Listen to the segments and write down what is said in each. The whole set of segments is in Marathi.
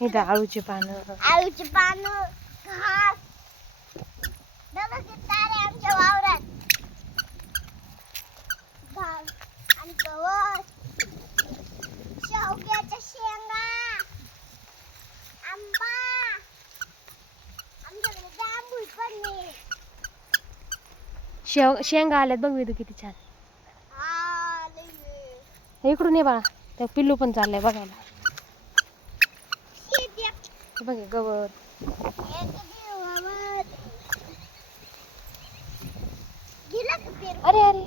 इथं आळूची पानं, आळूची पानं, घास, बघा किती सारे आमच्या वावरात घास आणि गवत, शेवग्याच्या शेंगा, आंबा, आमच्याकडे जांभूळ पण आहे. शेंगा आल्यात बघ विदू किती छान. हा लई हे इकडून ये बाळा, त्या पिल्लू पण चाललंय बघायला. हे बघ हे गवत. अरे अरे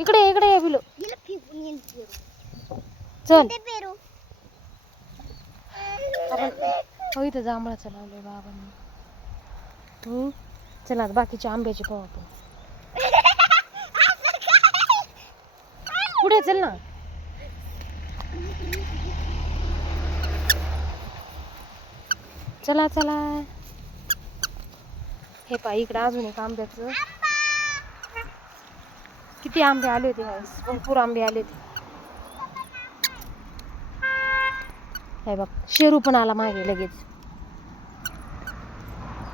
इकडे इकडे ये पिल्लू. चल आपण हो इथं जांभळाचं लावलंय बाबांनी. चला आता बाकीच्या आंब्याची पाहू आपण. पुढे चल ना. चला चला. हे पहा इकडे अजून एक आंब्याचं. किती आंबे आले होते ह्यावेळेस, भरपूर आंबे आले होते. हे बघ शेरू पण आला मागे लगेच.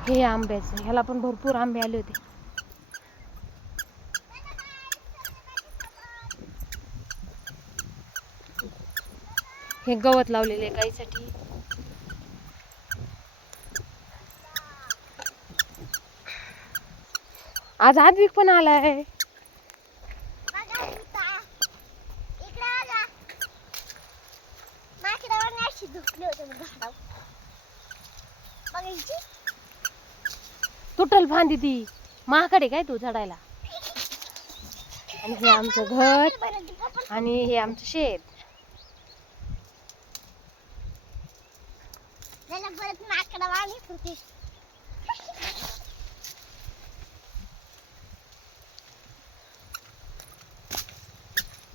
हे आंब्याचं, ह्याला पण भरपूर आंबे आले होते. हे गवत लावलेले गाईसाठी. आज आद्विक पण आलाय. तुटल फांदी ती महाकडे काय तू चढायला. आणि हे आमचं घर आणि हे आमचं शेत.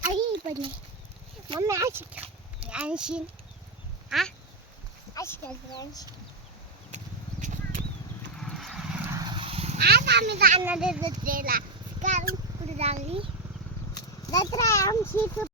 आई पडले मम्मी अशी आणशील हा अशी आणशील. आज आम्ही जाणार आहे जत्रेला. कारण कुठे जावी जत्रा आहे आमची.